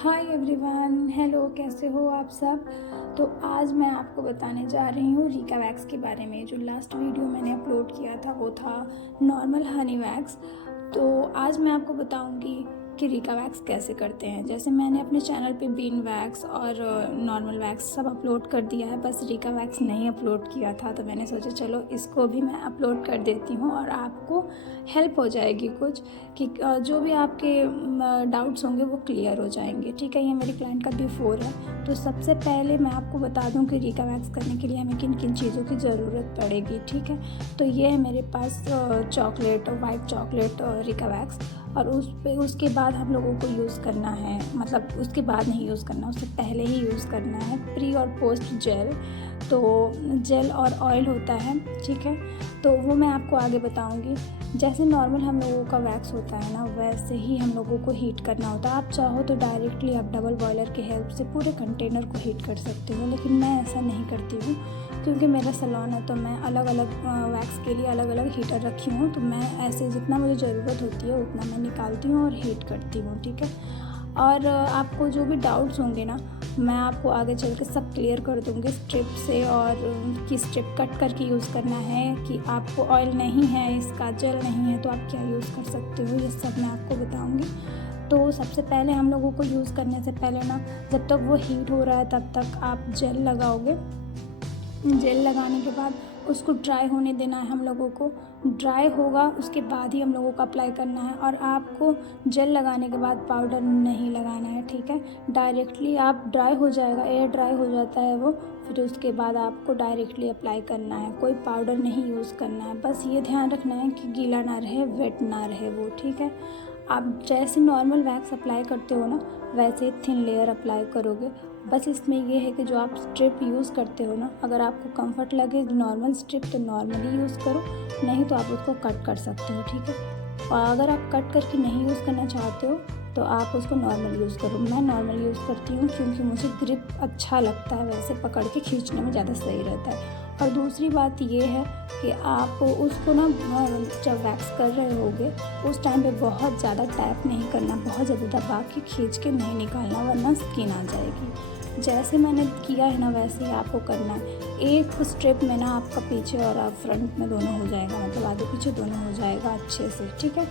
Hi everyone, hello, कैसे हो आप सब। तो आज मैं आपको बताने जा रही हूँ रीका वैक्स के बारे में। जो लास्ट वीडियो मैंने अपलोड किया था वो था नॉर्मल हनी वैक्स। तो आज मैं आपको बताऊँगी कि रीका वैक्स कैसे करते हैं। जैसे मैंने अपने चैनल पे बीन वैक्स और नॉर्मल वैक्स सब अपलोड कर दिया है, बस रीका वैक्स नहीं अपलोड किया था। तो मैंने सोचा चलो इसको भी मैं अपलोड कर देती हूँ और आपको हेल्प हो जाएगी कुछ कि जो भी आपके डाउट्स होंगे वो क्लियर हो जाएंगे। ठीक है, ये मेरी क्लाइंट का बिफोर है। तो सबसे पहले मैं आपको बता दूं कि रीका वैक्स करने के लिए हमें किन किन चीज़ों की ज़रूरत पड़ेगी। ठीक है, तो ये है मेरे पास chocolate, white chocolate Rica wax. और उसके बाद हम लोगों को यूज़ करना है, मतलब उसके बाद नहीं यूज़ करना, उससे पहले ही यूज़ करना है प्री और पोस्ट जेल। तो जेल और ऑयल होता है, ठीक है, तो वो मैं आपको आगे बताऊंगी। जैसे नॉर्मल हम लोगों का वैक्स होता है ना, वैसे ही हम लोगों को हीट करना होता है। आप चाहो तो डायरेक्टली आप डबल बॉयलर की हेल्प से पूरे कंटेनर को हीट कर सकते हो, लेकिन मैं ऐसा नहीं करती हूँ क्योंकि मेरा सैलून है। तो मैं अलग अलग वैक्स के लिए अलग अलग हीटर रखी हूँ। तो मैं ऐसे जितना मुझे ज़रूरत होती है उतना मैं निकालती हूँ और हीट करती हूँ। ठीक है, और आपको जो भी डाउट्स होंगे ना, मैं आपको आगे चल के सब क्लियर कर दूँगी स्ट्रिप से, और कि स्ट्रिप कट करके यूज़ करना है, कि आपको ऑयल नहीं है, इसका जेल नहीं है तो आप क्या यूज़ कर सकते हो, ये सब मैं आपको बताऊँगी। तो सबसे पहले हम लोगों को यूज़ करने से पहले ना, जब तक वो हीट हो रहा है तब तक आप जेल लगाओगे। जेल लगाने के बाद उसको ड्राई होने देना है हम लोगों को। ड्राई होगा उसके बाद ही हम लोगों को अप्लाई करना है। और आपको जेल लगाने के बाद पाउडर नहीं लगाना है, ठीक है। डायरेक्टली आप ड्राई हो जाएगा, एयर ड्राई हो जाता है वो, फिर उसके बाद आपको डायरेक्टली अप्लाई करना है, कोई पाउडर नहीं यूज़ करना है। बस ये ध्यान रखना है कि गीला ना रहे, वेट ना रहे वो, ठीक है। आप जैसे नॉर्मल वैक्स अप्लाई करते हो ना, वैसे ही थिन लेयर अप्लाई करोगे। बस इसमें ये है कि जो आप स्ट्रिप यूज़ करते हो ना, अगर आपको कंफर्ट लगे नॉर्मल स्ट्रिप तो नॉर्मली यूज़ करो, नहीं तो आप उसको कट कर सकते हो, ठीक है। और अगर आप कट करके नहीं यूज़ करना चाहते हो तो आप उसको नॉर्मल यूज़ करो। मैं नॉर्मल यूज़ करती हूँ क्योंकि मुझे ग्रिप अच्छा लगता है, वैसे पकड़ के खींचने में ज़्यादा सही रहता है। और दूसरी बात ये है कि आप उसको ना जब वैक्स कर रहे होगे उस टाइम पे बहुत ज़्यादा टैप नहीं करना, बहुत ज़्यादा दबा के खींच के नहीं निकालना, वरना स्किन आ जाएगी। जैसे मैंने किया है ना वैसे ही आपको करना है। एक स्ट्रिप में ना आपका पीछे और आप फ्रंट में दोनों हो जाएगा, मतलब आगे पीछे दोनों हो जाएगा अच्छे से, ठीक है।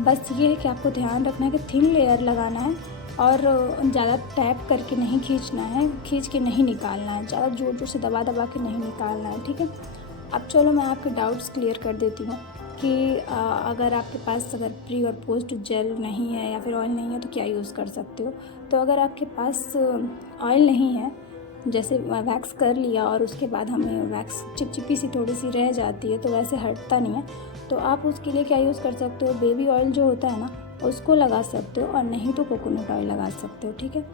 बस ये है कि आपको ध्यान रखना है कि थिन लेयर लगाना है और ज़्यादा टैप करके नहीं खींचना है, खींच के नहीं निकालना है, ज़्यादा ज़ोर ज़ोर से दबा दबा के नहीं निकालना है, ठीक है। अब चलो मैं आपके डाउट्स क्लियर कर देती हूँ कि अगर आपके पास अगर प्री और पोस्ट जेल नहीं है या फिर ऑयल नहीं है तो क्या यूज़ कर सकते हो। तो अगर आपके पास ऑयल नहीं है, जैसे वैक्स कर लिया और उसके बाद हमें वैक्स चिपचिपी सी थोड़ी सी रह जाती है तो वैसे हटता नहीं है, तो आप उसके लिए क्या यूज़ कर सकते हो, बेबी ऑयल जो होता है ना उसको लगा सकते हो, और नहीं तो कोकोनट ऑयल लगा सकते हो, ठीक है।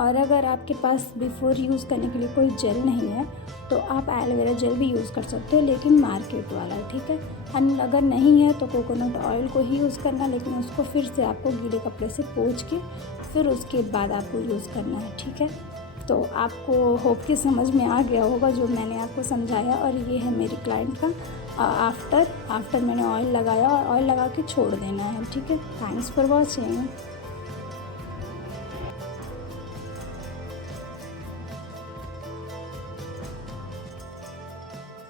और अगर आपके पास बिफोर यूज़ करने के लिए कोई जेल नहीं है तो आप एलोवेरा जेल भी यूज़ कर सकते हो, लेकिन मार्केट वाला, ठीक है। एंड अगर नहीं है तो कोकोनट ऑयल को ही यूज़ करना, लेकिन उसको फिर से आपको गीले कपड़े से पोंछ के फिर उसके बाद आपको यूज़ करना है, ठीक है। तो आपको होप कि समझ में आ गया होगा जो मैंने आपको समझाया। और ये है मेरी क्लाइंट का आफ्टर मैंने ऑयल लगाया, और ऑयल लगा के छोड़ देना है, ठीक है। Thanks for watching.